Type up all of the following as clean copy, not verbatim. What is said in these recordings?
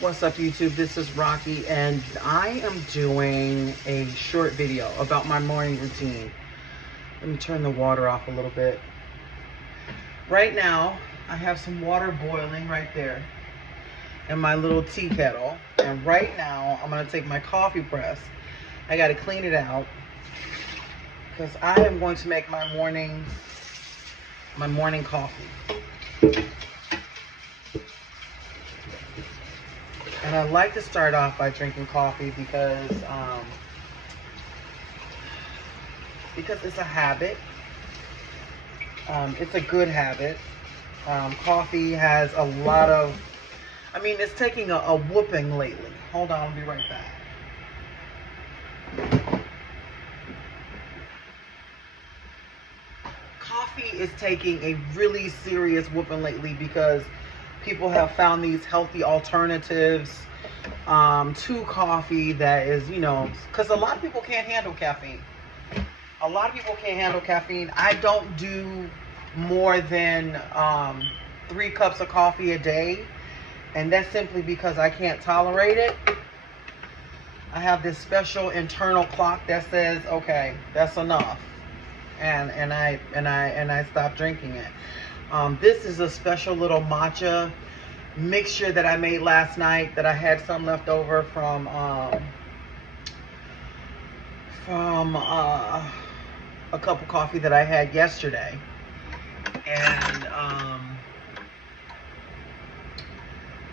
What's up, YouTube? This is Rocky, and I am doing a short video about my morning routine. Let me turn the water off a little bit. Right now, I have some water boiling right there in my little tea kettle. And right now, I'm going to take my coffee press. I got to clean it out because I am going to make my morning coffee. And I like to start off by drinking coffee because it's a habit. It's a good habit. Coffee has a lot of, it's taking a whooping lately. Hold on, I'll be right back. Coffee is taking a really serious whooping lately because people have found these healthy alternatives to coffee that is, because a lot of people can't handle caffeine. I don't do more than 3 cups of coffee a day, and that's simply because I can't tolerate it. I have this special internal clock that says, okay, that's enough, and I stop drinking it. This is a special little matcha mixture that I made last night that I had some left over from a cup of coffee that I had yesterday. And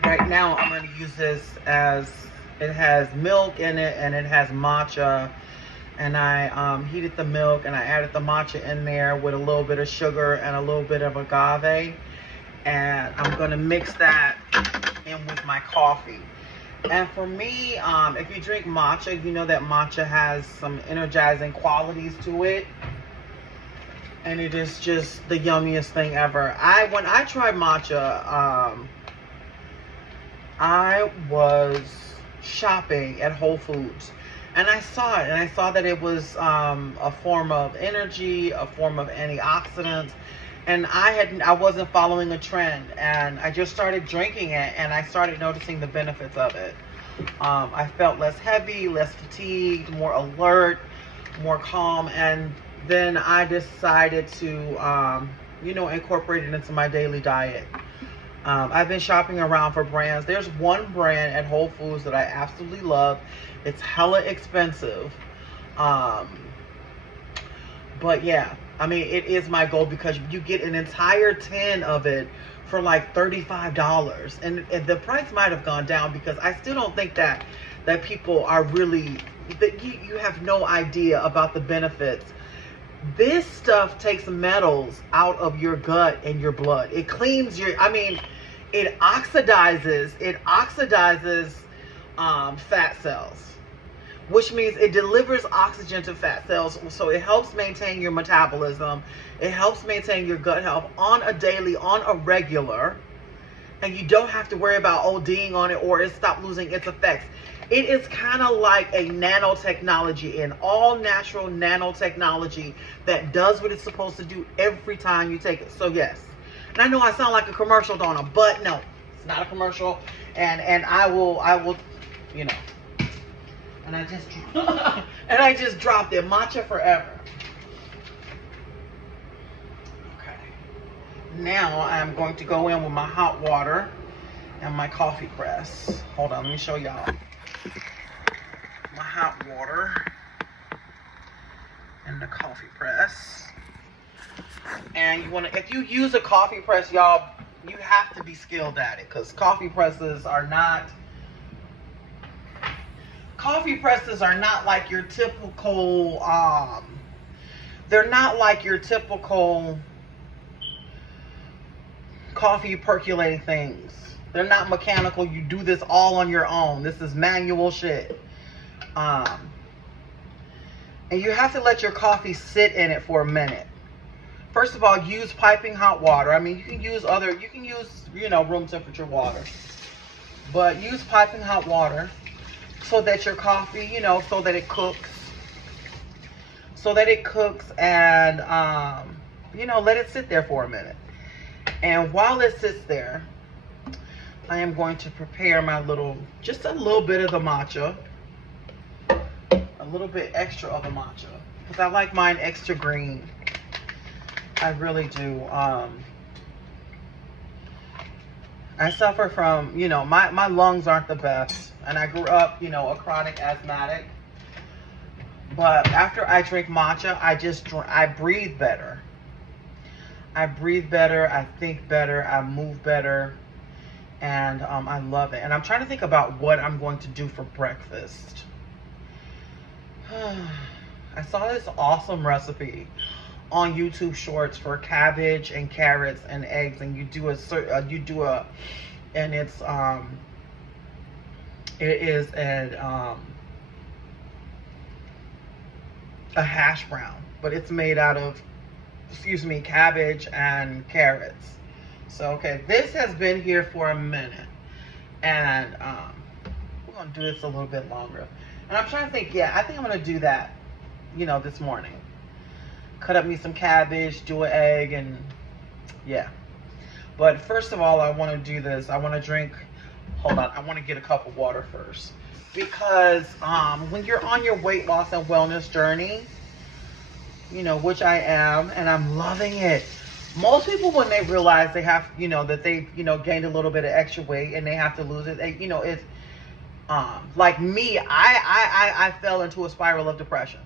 right now I'm going to use this as it has milk in it and it has matcha. And I heated the milk and I added the matcha in there with a little bit of sugar and a little bit of agave. And I'm going to mix that in with my coffee. And for me, if you drink matcha, you know that matcha has some energizing qualities to it. And it is just the yummiest thing ever. When I tried matcha, I was shopping at Whole Foods. And I saw it, and I saw that it was a form of energy, a form of antioxidants, and I wasn't following a trend, and I just started drinking it, and I started noticing the benefits of it. I felt less heavy, less fatigued, more alert, more calm, and then I decided to, incorporate it into my daily diet. I've been shopping around for brands. There's one brand at Whole Foods that I absolutely love. It's hella expensive. But yeah, it is my goal because you get an entire tin of it for like $35. And the price might have gone down because I still don't think that people are really, that you have no idea about the benefits. This stuff takes metals out of your gut and your blood. It cleans it oxidizes fat cells, which means it delivers oxygen to fat cells. So it helps maintain your metabolism. It helps maintain your gut health on a regular, and you don't have to worry about ODing on it or it stop losing its effects. It is kind of like a nanotechnology, an all natural nanotechnology that does what it's supposed to do every time you take it. So yes, and I know I sound like a commercial, don't I? But no, it's not a commercial. And I will, and I just dropped it. Matcha forever. Okay. Now I'm going to go in with my hot water and my coffee press. Hold on, let me show y'all. My hot water and the coffee press. And if you use a coffee press, y'all, you have to be skilled at it, because coffee presses are not like your typical they're not like your typical coffee percolating things. They're not mechanical. You do this all on your own. This is manual shit. And you have to let your coffee sit in it for a minute. First of all, use piping hot water. You can use room temperature water, but use piping hot water so that your coffee, so that it cooks, and let it sit there for a minute. And while it sits there, I am going to prepare my just a little bit of the matcha. A little bit extra of the matcha. Because I like mine extra green. I really do. I suffer from, my lungs aren't the best. And I grew up, a chronic asthmatic. But after I drink matcha, I breathe better. I breathe better, I think better, I move better, and I love it. And I'm trying to think about what I'm going to do for breakfast. I saw this awesome recipe on YouTube Shorts for cabbage and carrots and eggs, and it is a hash brown, but it's made out of, cabbage and carrots. So, okay, this has been here for a minute, and we're gonna do this a little bit longer. And I'm trying to think, I think I'm gonna do that, this morning. Cut up me some cabbage, do an egg, and But first of all, I want to do this. I want to drink. Hold on, I want to get a cup of water first, because when you're on your weight loss and wellness journey, which I am, and I'm loving it. Most people, when they realize they have, that they, gained a little bit of extra weight and they have to lose it, it's like me, I fell into a spiral of depression.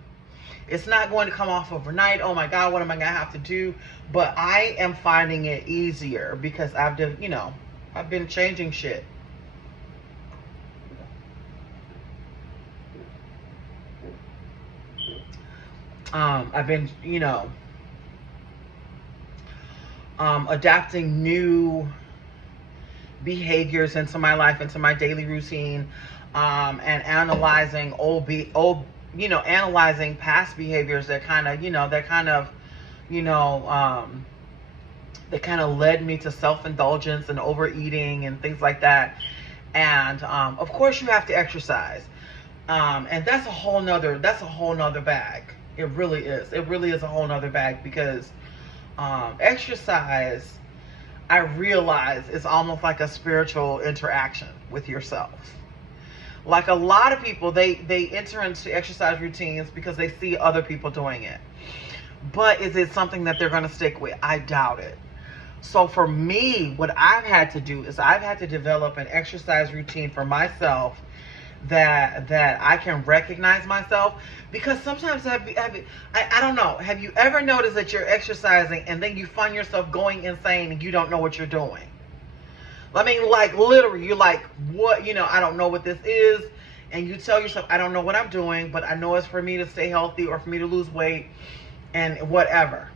It's not going to come off overnight. Oh my God, what am I gonna have to do? But I am finding it easier because I've been changing shit. I've been, adapting new behaviors into my life, into my daily routine, and analyzing analyzing past behaviors that kind of led me to self-indulgence and overeating and things like that. And of course you have to exercise, and that's a whole nother bag. It really is a whole nother bag, because exercise, I realize, is almost like a spiritual interaction with yourself. Like a lot of people, they enter into exercise routines because they see other people doing it. But is it something that they're going to stick with? I doubt it. So for me, what I've had to do is I've had to develop an exercise routine for myself that I can recognize myself. Because sometimes I don't know, have you ever noticed that you're exercising and then you find yourself going insane and you don't know what you're doing? I mean, like literally, you're like, what, I don't know what this is. And you tell yourself, I don't know what I'm doing, but I know it's for me to stay healthy or for me to lose weight and whatever.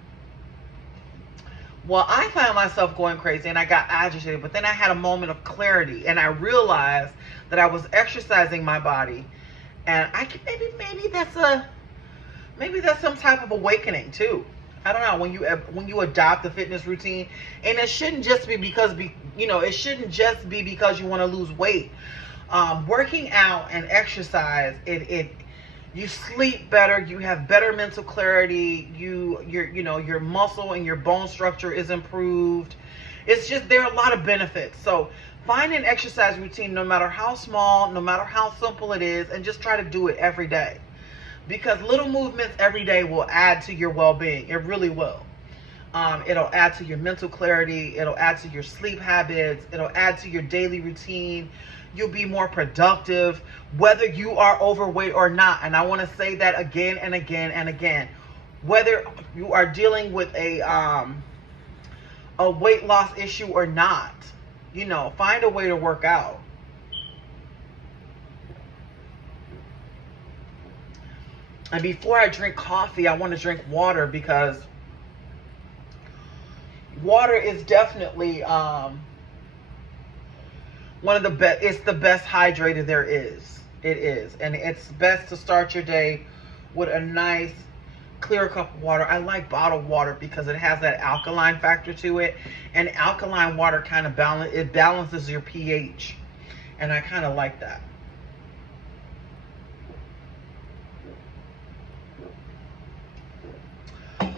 Well, I found myself going crazy and I got agitated, but then I had a moment of clarity and I realized that I was exercising my body, and I can, maybe that's some type of awakening too. I don't know, when you adopt the fitness routine, and it shouldn't just be because you want to lose weight. Working out and exercise, you sleep better, you have better mental clarity, your muscle and your bone structure is improved. It's just, there are a lot of benefits. So find an exercise routine, no matter how small, no matter how simple it is, and just try to do it every day. Because little movements every day will add to your well-being. It really will. It'll add to your mental clarity. It'll add to your sleep habits. It'll add to your daily routine. You'll be more productive, whether you are overweight or not. And I want to say that again and again and again. Whether you are dealing with a weight loss issue or not, find a way to work out. And before I drink coffee, I want to drink water, because water is definitely one of the best. It's the best hydrator there is. It is. And it's best to start your day with a nice clear cup of water. I like bottled water because it has that alkaline factor to it. And alkaline water kind of balances your pH. And I kind of like that.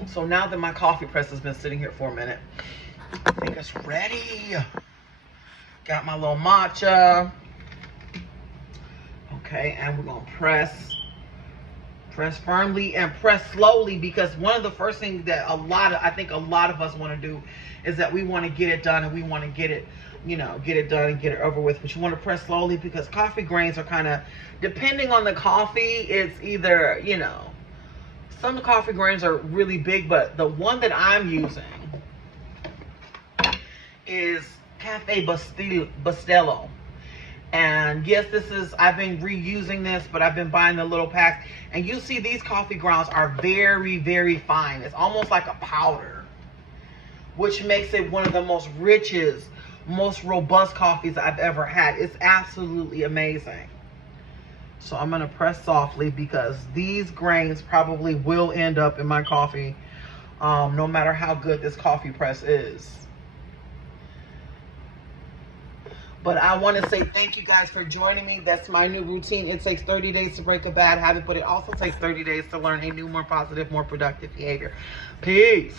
So now that my coffee press has been sitting here for a minute, I think it's ready. Got my little matcha. Okay, and we're gonna press firmly and press slowly, because one of the first things that I think a lot of us want to do is that we want to get it done, and we want to get it, get it done and get it over with. But you want to press slowly, because coffee grains are kind of, depending on the coffee, it's either, some coffee grains are really big, but the one that I'm using is Cafe Bustelo. And yes, I've been reusing this, but I've been buying the little packs. And you see these coffee grounds are very, very fine. It's almost like a powder, which makes it one of the most richest, most robust coffees I've ever had. It's absolutely amazing. So I'm going to press softly, because these grains probably will end up in my coffee, no matter how good this coffee press is. But I want to say thank you guys for joining me. That's my new routine. It takes 30 days to break a bad habit, but it also takes 30 days to learn a new, more positive, more productive behavior. Peace.